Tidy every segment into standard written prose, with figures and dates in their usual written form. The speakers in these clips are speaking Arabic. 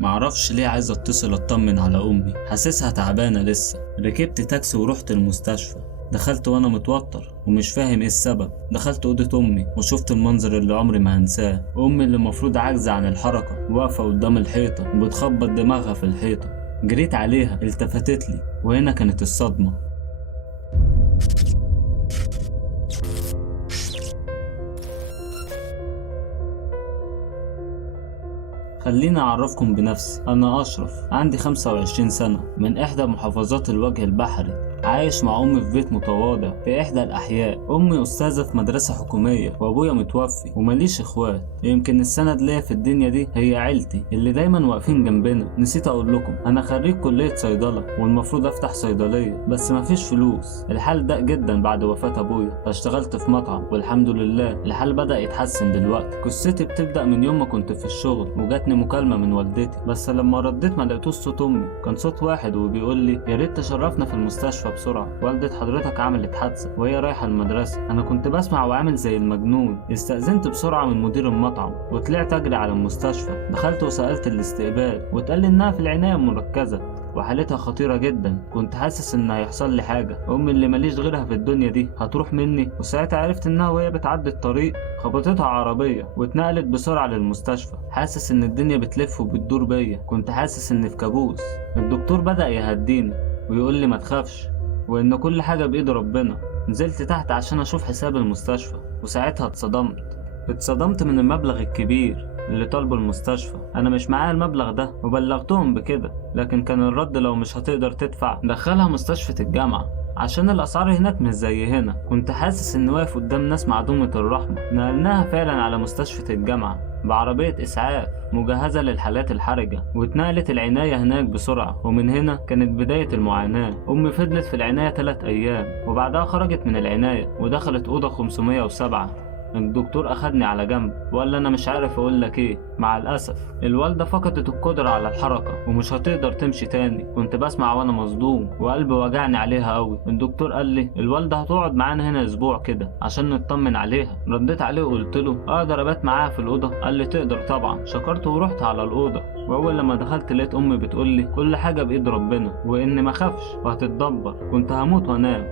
معرفش ليه عايز اتصل اطمن على امي، حاسسها تعبانة لسه. ركبت تاكسي ورحت المستشفى. دخلت وانا متوتر ومش فاهم ايه السبب. دخلت اوضة امي وشفت المنظر اللي عمري ما هنساه. امي اللي المفروض عاجزة عن الحركة واقفة قدام الحيطة وبتخبط دماغها في الحيطة. جريت عليها، التفتت لي، وهنا كانت الصدمة. خليني أعرفكم بنفسي. أنا أشرف، عندي 25 سنة، من إحدى محافظات الوجه البحري. عايش مع أمي في بيت متواضع في إحدى الأحياء. أمي أستاذة في مدرسة حكومية وأبويا متوفي ومليش إخوات. يمكن السند ليا في الدنيا دي هي عيلتي اللي دايما واقفين جنبنا. نسيت أقول لكم، أنا خريج كلية صيدلة والمفروض أفتح صيدلية، بس مفيش فلوس. الحال ضاق جدا بعد وفاة أبويا، فاشتغلت في مطعم والحمد لله الحال بدأ يتحسن دلوقتي. قصتي بتبدأ من يوم ما كنت في الشغل وجاتني مكالمة من والدتي، بس لما رديت ما لقيتوش صوت أمي، كان صوت واحد وبيقول لي يا ريت تشرفنا في المستشفى بسرعة، والدة حضرتك عملت حادثة وهي رايحة المدرسة. أنا كنت بسمع وعامل زي المجنون. استأذنت بسرعة من مدير المطعم وطلعت أجري على المستشفى. دخلت وسألت الاستقبال واتقال لي إنها في العناية المركزة وحالتها خطيرة جدا. كنت حاسس إن هيحصل لي حاجة. أمي اللي ماليش غيرها في الدنيا دي هتروح مني. وساعتها عرفت إنها وهي بتعدي الطريق خبطتها عربية واتنقلت بسرعة للمستشفى. حاسس إن الدنيا بتلف وبتدور بيا. كنت حاسس إني في كابوس. الدكتور بدأ يهديني ويقول لي ما تخافش وإن كل حاجة بإيد ربنا. نزلت تحت عشان أشوف حساب المستشفى وساعتها اتصدمت من المبلغ الكبير اللي طالبه المستشفى. أنا مش معايا المبلغ ده وبلغتهم بكده، لكن كان الرد لو مش هتقدر تدفع دخلها مستشفى الجامعة عشان الأسعار هناك مش زي هنا. كنت حاسس إني واقف قدام ناس معدومة الرحمة. نقلناها فعلا على مستشفى الجامعة بعربية إسعاف مجهزة للحالات الحرجة، واتنقلت العناية هناك بسرعة. ومن هنا كانت بداية المعاناة. أمي فضلت في العناية 3 أيام وبعدها خرجت من العناية ودخلت أوضة 507. الدكتور أخدني على جنب وقال أنا مش عارف أقول لك إيه. مع الأسف الوالدة فقدت القدرة على الحركة ومش هتقدر تمشي تاني. كنت بسمع وأنا مصدوم وقلبي وجعني عليها أوي. الدكتور قال لي الوالدة هتقعد معانا هنا أسبوع كده عشان نطمن عليها. رديت عليه وقلت له أقدر أبات معاها في الأوضة؟ قال لي تقدر طبعا. شكرته ورحت على الأوضة، وأول لما دخلت لقيت أمي بتقول لي كل حاجة بإيد ربنا وإني ما خافش وهتتدبر. كنت هموت وأنام.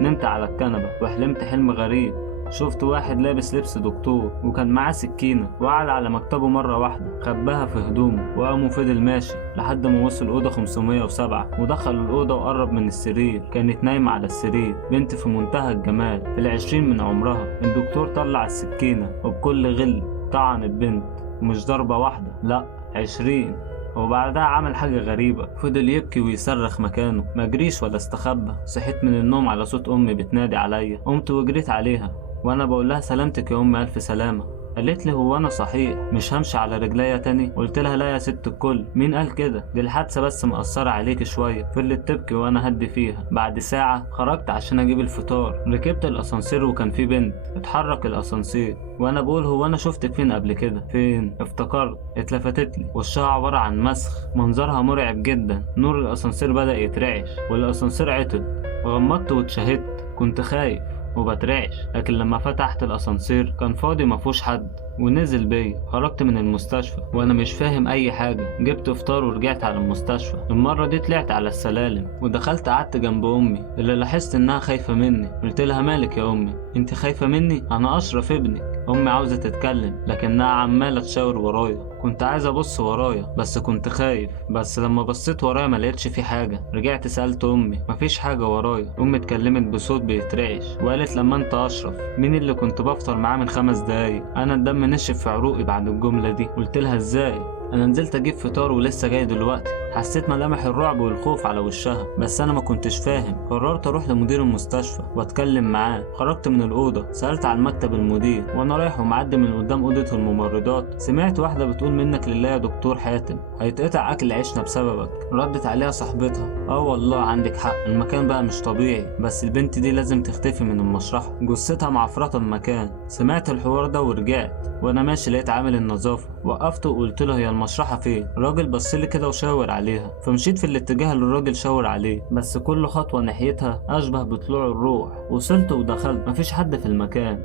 نمت على الكنبة وحلمت حلم غريب. شفت واحد لابس لبس دكتور وكان معاه سكينة وقعد على مكتبه مرة واحدة، خباها في هدومه وقام وفضل ماشي لحد ما وصل أوضة 507 ودخل الأوضة وقرب من السرير. كانت نايمة على السرير بنت في منتهى الجمال في ال20 من عمرها. الدكتور طلع السكينة وبكل غل طعن البنت، ومش ضربة واحدة لأ 20. وبعدها عمل حاجة غريبة، فضل يبكي ويصرخ مكانه. مجريش ولا استخبى. صحيت من النوم على صوت أمي بتنادي عليا. قمت وجريت عليها وانا بقول لها سلامتك يا امي، الف سلامه. قالت لي هو انا صحيح مش همشي على رجليا تاني؟ قلت لها لا يا ست الكل، مين قال كده؟ دي الحادثه بس مأثره عليك شويه. فضلت تبكي وانا هدي فيها. بعد ساعه خرجت عشان اجيب الفطار. ركبت الاسانسير وكان في بنت. اتحرك الاسانسير وانا بقول هو انا شفتك فين قبل كده؟ فين؟ افتكرت. اتلفتت لي وشها عباره عن مسخ، منظرها مرعب جدا. نور الاسانسير بدأ يترعش والاسانسير عطل. غمضت واتشهدت. كنت خايف وبترعش، لكن لما فتحت الاسانسير كان فاضي مفهوش حد ونزل بيا. خرجت من المستشفى وانا مش فاهم اي حاجه. جبت فطار ورجعت على المستشفى. المره دي طلعت على السلالم ودخلت قعدت جنب امي اللي لاحظت انها خايفه مني. قلت لها مالك يا امي، انت خايفه مني؟ انا اشرف ابنك. امي عاوزه تتكلم لكنها عماله تشاور ورايا. كنت عايز ابص ورايا بس كنت خايف. بس لما بصيت ورايا ما لقيتش في حاجه. رجعت سالت امي مفيش حاجه ورايا. امي اتكلمت بصوت بيترعش وقالت لما انت اشرف مين اللي كنت بفطر معاه من 5 دقايق؟ انا الدم نشف في عروقي بعد الجمله دي. قلت لها ازاي؟ انا نزلت اجيب فطار ولسه جاي دلوقتي. حسيت ملامح الرعب والخوف على وشها بس انا ما كنتش فاهم. قررت اروح لمدير المستشفى واتكلم معاه. خرجت من الاوضه سالت على المكتب المدير وانا رايح ومعدي من قدام اوضه الممرضات سمعت واحده بتقول منك لله يا دكتور حاتم هيتقطع اكل عيشنا بسببك. ردت عليها صاحبتها اه والله عندك حق، المكان بقى مش طبيعي، بس البنت دي لازم تختفي من المشرحه، جثتها معفرطه المكان. سمعت الحوار ده ورجعت وانا ماشي لقيت عامل النظافه. وقفت وقلت له هي المشرحه فين؟ الراجل بصلي كده وشاور عليه. عليها، فمشيت في الاتجاه اللي الراجل شاور عليه، بس كل خطوة ناحيتها أشبه بطلوع الروح. وصلت ودخلت، مفيش حد في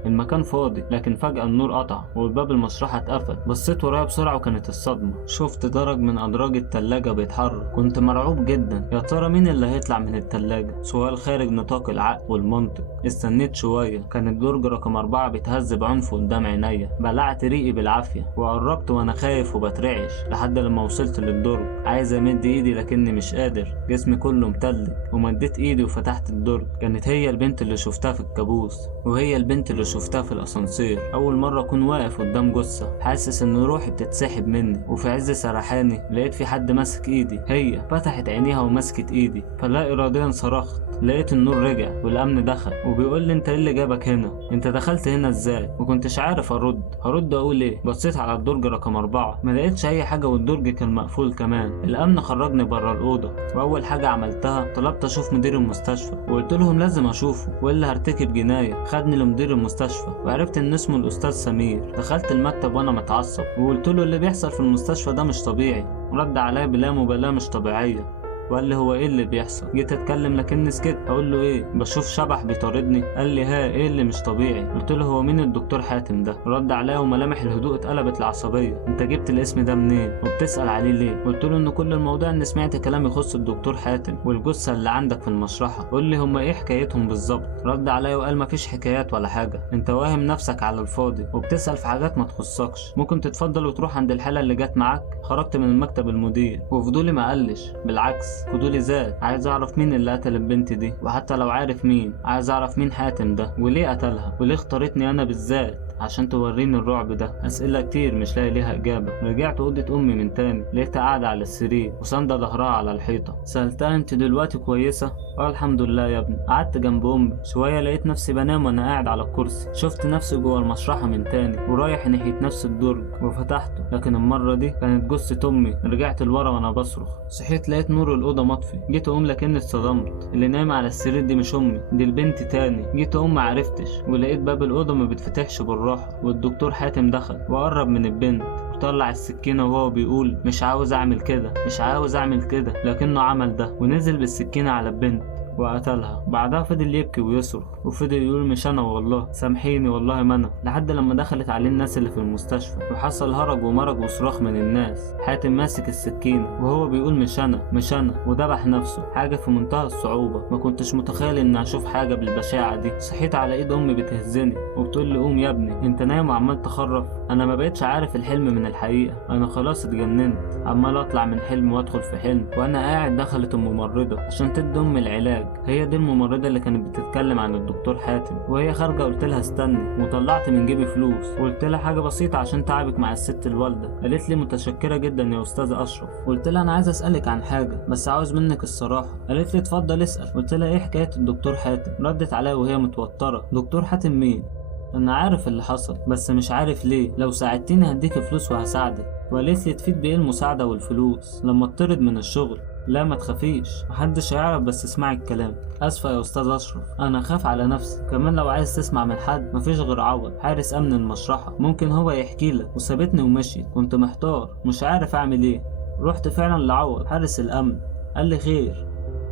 المكان فاضي، لكن فجأة النور قطع والباب المشرحة اتقفل. بصيت ورايا بسرعة وكانت الصدمة، شفت درج من أدراج التلاجة بيتحرك. كنت مرعوب جدا، يا ترى مين اللي هيطلع من التلاجة؟ سؤال خارج نطاق العقل والمنطق. استنيت شوية، كان الدرج رقم 4 بيتهز بعنف قدام عينيا. بلعت ريقي بالعافية وقربت وانا خايف وبترعش لحد لما وصلت للدرج. عايز امد ايدي لكني مش قادر، جسمي كله متلج. ومديت ايدي وفتحت الدرج. كانت هي البنت اللي شفتها في الكابوس، وهي البنت اللي شفتها في الاسانسير. اول مرة اكون واقف قدام جثة، حاسس ان روحي بتتسحب مني. وفي عز سرحاني لقيت في حد ماسك ايدي. هي فتحت عينيها ومسكت ايدي، فلا اراديا صرخت. لقيت النور رجع والامن دخل وبيقول لي انت ايه اللي جابك هنا؟ انت دخلت هنا ازاي؟ وكنتش عارف هرد اقول ايه. بصيت على الدرج رقم 4، ما لقيتش اي حاجه والدرج كان مقفول كمان. الامن خرجني بره الاوضه، واول حاجه عملتها طلبت اشوف مدير المستشفى، وقلت لهم لازم اشوفه والا هرتكب جنايه. خدني لمدير المستشفى وعرفت ان اسمه الاستاذ سمير. دخلت المكتب وانا متعصب وقلت له اللي بيحصل في المستشفى ده مش طبيعي. رد عليا بلا مبالاه مش طبيعيه، وقال لي هو ايه اللي بيحصل؟ جيت اتكلم لكني سكت. اقول له ايه؟ بشوف شبح بيطاردني. قال لي ها ايه اللي مش طبيعي؟ قلت له هو مين الدكتور حاتم ده؟ رد عليا وملامح الهدوء اتقلبت لعصبيه. انت جبت الاسم ده منين؟ وبتسال عليه ليه؟ قلت له ان كل الموضوع ان سمعت كلام يخص الدكتور حاتم والجثه اللي عندك في المشرحه. قول لي هما ايه حكايتهم بالظبط؟ رد عليا وقال مفيش حكايات ولا حاجه، انت واهم نفسك على الفاضي وبتسال في حاجات ما تخصكش. ممكن تتفضل وتروح عند الحاله اللي جت معاك. خرجت من المكتب المدير وفضولي ما قلش، بالعكس فضولي زاد. عايز اعرف مين اللي قتل البنت دي، وحتى لو عارف مين عايز اعرف مين حاتم ده وليه قتلها وليه اختارتني انا بالذات عشان توريني الرعب ده. اسئله كتير مش لاقي ليها اجابه. رجعت اوضه امي من تاني، لقيتها قاعده على السرير وساندة ظهرها على الحيطه. سالتها انت دلوقتي كويسه؟ الحمد لله يا ابني. قعدت جنب امي شويه، لقيت نفسي بنام وانا قاعد على الكرسي. شفت نفسي جوه المشرحه من تاني ورايح ناحيه نفس الدرج وفتحته، لكن المره دي كانت جثه امي. رجعت لورا وانا بصرخ. صحيت لقيت نور الاوضه مطفي. جيت اقوم لكني اتصدمت. اللي نايمه على السرير دي مش امي، دي البنت تاني. جيت اقوم معرفتش، ولقيت باب الاوضه ما بيتفتحش بالراحه. والدكتور حاتم دخل وقرب من البنت وطلع السكينة وهو بيقول مش عاوز اعمل كده، مش عاوز اعمل كده، لكنه عمل ده ونزل بالسكينة على البنت وقتلها. بعدها فضل يبكي ويصرخ وفضل يقول مش انا والله، سامحيني والله ما انا. لحد لما دخلت عليه الناس اللي في المستشفى وحصل هرج ومرج وصراخ من الناس. حاتم ماسك السكينة وهو بيقول مش انا وذبح نفسه. حاجة في منتهى الصعوبة، ما كنتش متخيل اني اشوف حاجة بالبشاعة دي. صحيت على ايد امي بتهزني وبتقول لي قوم يا ابني، انت نايم وعمال تخرف. انا ما بقتش عارف الحلم من الحقيقة، انا خلاص اتجننت. عمال اطلع من حلم وادخل في حلم. وانا قاعد دخلت الممرضة عشان تدي امي العلاج. هي دي الممرضة اللي كانت بتتكلم عن الدكتور حاتم. وهي خارجة قلت لها استني، وطلعت من جيبي فلوس وقلت لها حاجة بسيطة عشان تعبك مع الست الوالدة. قالت لي متشكرة جدا يا استاذ اشرف. قلت لها انا عايز اسالك عن حاجة بس عاوز منك الصراحة. قالت لي اتفضل اسال. قلت لها ايه حكاية الدكتور حاتم؟ ردت عليا وهي متوترة. دكتور حاتم مين؟ انا عارف اللي حصل بس مش عارف ليه. لو ساعدتيني هديك فلوس وهساعدك. وقالت لي تفيد بايه المساعدة والفلوس لما اطرد من الشغل؟ لا ما تخافيش، محدش هيعرف، بس اسمعي الكلام. اسفة يا استاذ اشرف، انا خاف على نفسي. كمان لو عايز تسمع من حد مفيش غير عوض، حارس امن المشرحة، ممكن هو يحكي لك. وسابتني ومشيت. كنت محتار مش عارف اعمل ايه. رحت فعلا لعوض حارس الامن. قال لي خير،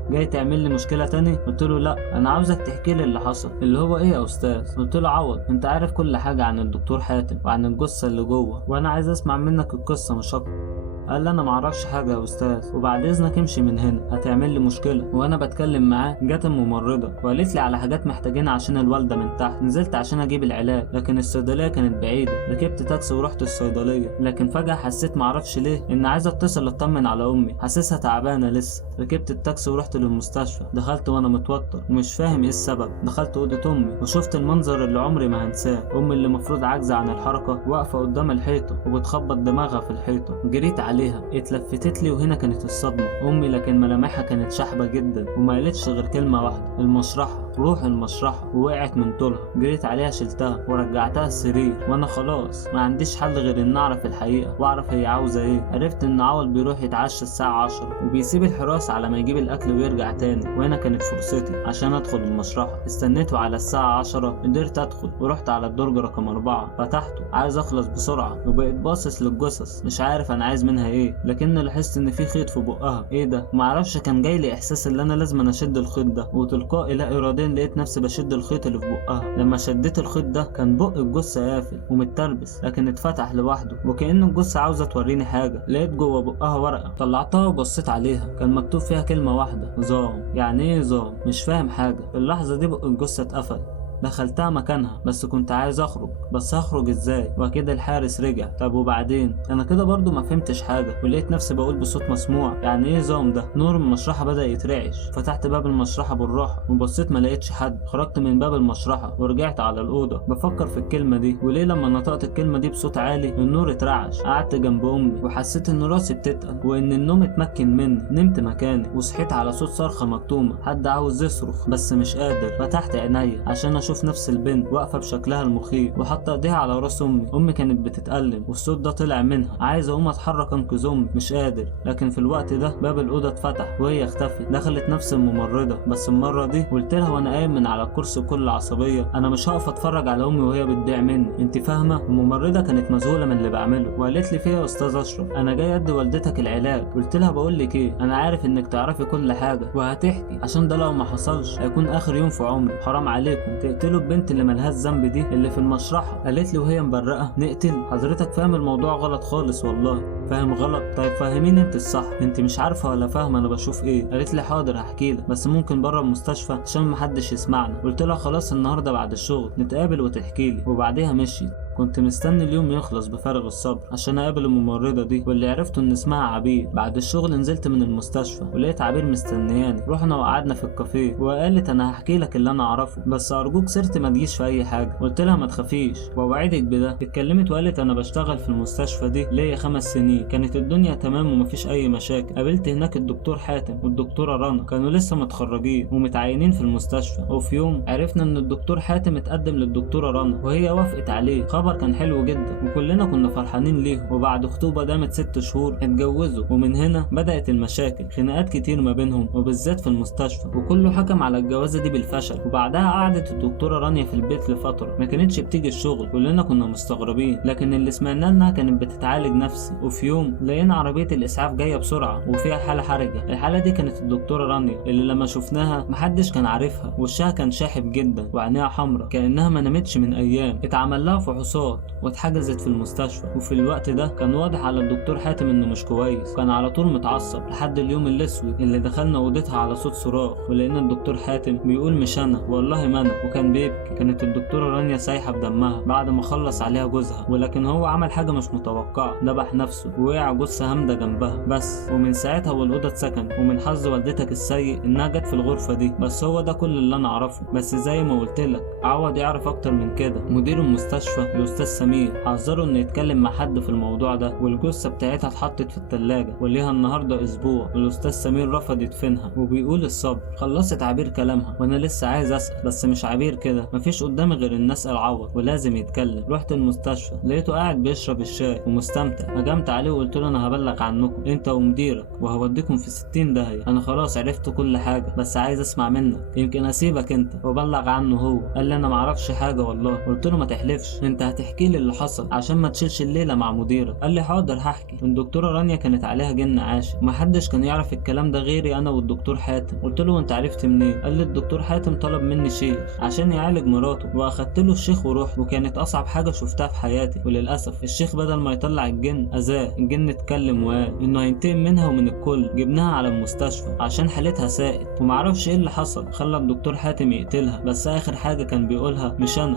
جاي تعمل لي مشكلة تاني؟ قلت له لا، انا عاوزك تحكي لي اللي حصل. اللي هو ايه يا استاذ؟ قلت له عوض، انت عارف كل حاجة عن الدكتور حاتم وعن الجثة اللي جوه، وانا عايز اسمع منك القصة مش اكتر. قال لي انا معرفش حاجه يا استاذ، وبعد اذنك امشي من هنا هتعمل لي مشكله. وانا بتكلم معاه جت الممرضه وقالت لي على حاجات محتاجينها عشان الوالده من تحت. نزلت عشان اجيب العلاج لكن الصيدليه كانت بعيده. ركبت تاكسي ورحت الصيدليه، لكن فجاه حسيت معرفش ليه ان عايز اتصل اطمن على امي، حاسسها تعبانه لسه. ركبت التاكسي ورحت للمستشفى. دخلت وانا متوتر ومش فاهم ايه السبب. دخلت اوضه امي وشفت المنظر اللي عمري ما هنساه. امي اللي المفروض عاجزه عن الحركه واقفه قدام الحيطه وبتخبط دماغها في الحيطه. جريت عليها، اتلفتت لي وهنا كانت الصدمه. امي لكن ملامحها كانت شحبه جدا وما قالتش غير كلمه واحده، المشرحه. روح المشرحة، ووقعت من طولها. جريت عليها شلتها ورجعتها السرير، وانا خلاص ما عنديش حل غير ان اعرف الحقيقة واعرف هي عاوزة ايه. عرفت ان عوض بيروح يتعشى الساعة 10 وبيسيب الحراسة على ما يجيب الاكل ويرجع تاني، وهنا كانت فرصتي عشان ادخل المشرحة. استنيته على الساعة 10، قدرت ادخل ورحت على الدرج رقم 4، فتحته عايز اخلص بسرعة، وبقيت باصص للجثث مش عارف انا عايز منها ايه، لكن لاحظت ان في خيط في بقها. ايه ده؟ ومعرفش كان جاي لي احساس ان انا لازم اشد الخيط ده، وتلقائي لا اراديا لقيت نفسي بشد الخيط اللي في بقها. لما شديت الخيط ده كان بق الجثة قافل ومتربس، لكن اتفتح لوحده وكأن الجثة عاوزة توريني حاجة. لقيت جوه بقها ورقة، طلعتها وبصيت عليها، كان مكتوب فيها كلمة واحدة: نظام. يعني ايه نظام؟ مش فاهم حاجة. في اللحظة دي بق الجثة اتقفل. دخلتها مكانها، بس كنت عايز اخرج، بس هخرج ازاي؟ وكده الحارس رجع. طب وبعدين؟ انا كده برضو ما فهمتش حاجه، ولقيت نفسي بقول بصوت مسموع: يعني ايه نظام ده؟ نور المشرحه بدا يترعش. فتحت باب المشرحه بالراحه وبصيت، ما لقيتش حد. خرجت من باب المشرحه ورجعت على الاوضه بفكر في الكلمه دي، وليه لما نطقت الكلمه دي بصوت عالي النور اترعش. قعدت جنب امي وحسيت ان راسي بتتقل وان النوم اتمكن مني. نمت مكاني وصحيت على صوت صرخه مكتومه، حد عاوز يصرخ بس مش قادر. فتحت عينيا عشان اشوف نفس البنت واقفه بشكلها المخيف وحاطه ايديها على راس امي. امي كانت بتتألم والصوت ده طلع منها. عايز اقوم اتحرك انقذ امي، مش قادر. لكن في الوقت ده باب الاوضه اتفتح وهي اختفت. دخلت نفس الممرضه، بس المره دي قلت لها وانا قايم من على الكرسي بكل عصبيه: انا مش هقف اتفرج على امي وهي بتضيع مني، انت فاهمه؟ الممرضه كانت مذهوله من اللي بعمله وقالت لي: فيها يا استاذ اشرف، انا جاي ادي والدتك العلاج. قلت لها: بقول لك ايه، انا عارف انك تعرفي كل حاجه وهتحكي، عشان ده لو ما حصلش هيكون اخر يوم في عمري. حرام عليكم تقتلوا البنت اللي ملهاش ذنب دي اللي في المشرحه. قالت لي وهي مبرقه: نقتل؟ حضرتك فاهم الموضوع غلط خالص والله. فاهم غلط؟ طيب فهميني انت الصح، انت مش عارفه ولا فاهمه انا بشوف ايه. قالت لي: حاضر هحكي لك، بس ممكن بره المستشفى عشان محدش يسمعنا. قلت لها: خلاص النهارده بعد الشغل نتقابل وتحكي لي. وبعديها مشيت. كنت مستني اليوم يخلص بفارغ الصبر عشان اقابل الممرضه دي، واللي عرفته ان اسمها عبير. بعد الشغل نزلت من المستشفى ولقيت عبير مستنياني. رحنا وقعدنا في الكافيه وقالت: انا هحكي لك اللي انا اعرفه، بس ارجوك سيرتي ما تجيش في اي حاجه. قلت لها: ما تخافيش واوعدك بده. اتكلمت وقالت: انا بشتغل في المستشفى دي ليا 5 سنين، كانت الدنيا تمام ومفيش اي مشاكل. قابلت هناك الدكتور حاتم والدكتوره رنا، كانوا لسه متخرجين ومتعينين في المستشفى. وفي يوم عرفنا ان الدكتور حاتم اتقدم للدكتوره رنا وهي وافقت عليه. خبر كان حلو جدا وكلنا كنا فرحانين ليه. وبعد خطوبه دامت 6 شهور اتجوزوا، ومن هنا بدات المشاكل، خناقات كتير ما بينهم وبالذات في المستشفى، وكله حكم على الجوازه دي بالفشل. وبعدها قعدت الدكتوره رانيا في البيت لفتره، ما كانتش بتيجي الشغل. كلنا كنا مستغربين، لكن اللي سمعناه انها كانت بتتعالج نفسي. وفي يوم لقينا عربيه الاسعاف جايه بسرعه وفيها حاله حرجه. الحاله دي كانت الدكتوره رانيا اللي لما شفناها محدش كان عارفها. وشها كان شاحب جدا وعينيها حمراء كانها ما نامتش من ايام. اتعمل لها فحوصات واتحجزت في المستشفى. وفي الوقت ده كان واضح على الدكتور حاتم انه مش كويس، كان على طول متعصب لحد اليوم الاسود اللي دخلنا اوضتها على صوت صراخ، ولقينا الدكتور حاتم بيقول: مش انا والله ما انا، وكان بيبكي. كانت الدكتوره رانيا سايحه بدمها بعد ما خلص عليها جوزها، ولكن هو عمل حاجه مش متوقعه، ذبح نفسه ووقع جثه هامده جنبها بس. ومن ساعتها والاوضه اتسكن. ومن حظ والدتك السيء انها جت في الغرفه دي. بس هو ده كل اللي انا اعرفه. بس زي ما قلت لك عوض يعرف اكتر من كده. مدير المستشفى الاستاذ سمير حذره انه يتكلم مع حد في الموضوع ده، والجثه بتاعتها اتحطت في الثلاجه وليها النهارده اسبوع. والاستاذ سمير رفض يدفنها وبيقول الصبر. خلصت عبير كلامها وانا لسه عايز اسال، بس مش عبير كده، مفيش قدامي غير ان اسال عوض ولازم يتكلم. رحت المستشفى لقيته قاعد بيشرب الشاي ومستمتع. هجمت عليه وقلت له: انا هبلغ عنكم انت ومديرك وهوديكم في 60 داهيه. انا خلاص عرفت كل حاجه، بس عايز اسمع منك، يمكن اسيبك انت وابلغ عنه هو. قال لي: انا معرفش حاجه والله. قلت له: ما تحلفش، انت هتحكي لي اللي حصل عشان ما تشيلش الليله مع مديرك. قال لي: حاضر هحكي. الدكتوره رانيا كانت عليها جن عاشق ومحدش كان يعرف الكلام ده غيري انا والدكتور حاتم. قلت له: وانت عرفت منين؟ قال لي: الدكتور حاتم طلب مني شيخ عشان يعالج مراته، واخدت له الشيخ ورحت، وكانت اصعب حاجه شفتها في حياتي. وللاسف الشيخ بدل ما يطلع الجن اذاه. الجن اتكلم وقال انه هينتقم منها ومن الكل. جبناها على المستشفى عشان حالتها ساءت، ومعرفش ايه اللي حصل خلى الدكتور حاتم يقتلها. بس اخر حاجه كان بيقولها: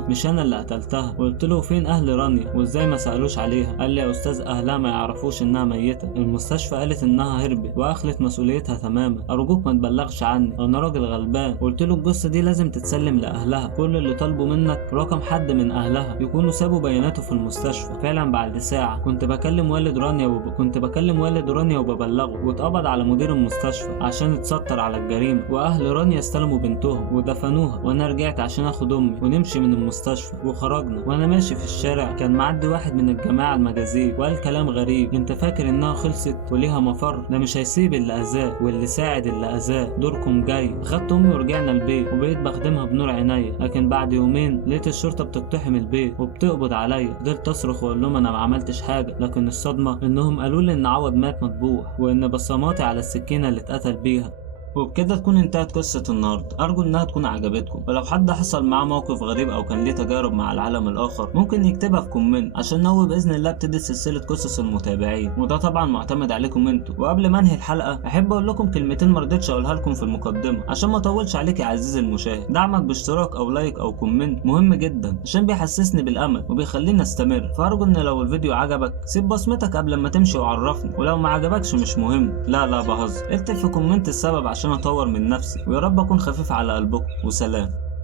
مش انا اللي قتلتها. قلت له: له فين اهل رانيا وازاي ما سالوش عليها؟ قال لي يا استاذ اهلها ما يعرفوش انها ميته، المستشفى قالت انها هربت واخلت مسؤوليتها تماما، ارجوك ما تبلغش عني، انا راجل غلبان. قلت له الجثه دي لازم تتسلم لاهلها، كل اللي طالبه منك رقم حد من اهلها يكونوا سابوا بياناته في المستشفى. فعلا بعد ساعه كنت بكلم والد رانيا وببلغه، واتقبض على مدير المستشفى عشان اتستر على الجريمه، واهل رانيا استلموا بنتهم ودفنوها، وانا رجعت عشان اخد امي ونمشي من المستشفى. وخرجنا وانا ماشي في الشارع كان معدي واحد من الجماعه المجازيه وقال كلام غريب، انت فاكر انها خلصت وليها مفر؟ ده مش هيسيب اللي اذاه واللي ساعد اللي اذاه، دوركم جاي. خدت امي ورجعنا البيت وبقيت بخدمها بنور عينيا، لكن بعد يومين لقيت الشرطه بتقتحم البيت وبتقبض عليا. فضلت اصرخ واقول لهم انا ما عملتش حاجه، لكن الصدمه انهم قالوا لي ان عوض مات مذبوح وان بصماتي على السكينه اللي اتقتل بيها. وبكده تكون انتهت قصة النهاردة، أرجو إنها تكون عجبتكم، ولو حد حصل معاه موقف غريب أو كان ليه تجارب مع العالم الآخر ممكن يكتبها في كومنت عشان نوي بإذن الله ابتدي سلسلة قصص المتابعين، وده طبعا معتمد عليكم انتوا. وقبل ما أنهي الحلقة أحب أقول لكم كلمتين مرضتش أقولها لكم في المقدمة عشان ما أطولش عليك يا عزيزي المشاهد. دعمك باشتراك أو لايك أو كومنت مهم جدا عشان بيحسسني بالأمل وبيخليني أستمر، فأرجو إن لو الفيديو عجبك سيب بصمتك قبل ما تمشي وعرفني، ولو ما عجبكش مش مهم، لا بهزر، اكتب في كومنت السبب عشان أطور من نفسي، ويا رب أكون خفيف على قلبكم، وسلام.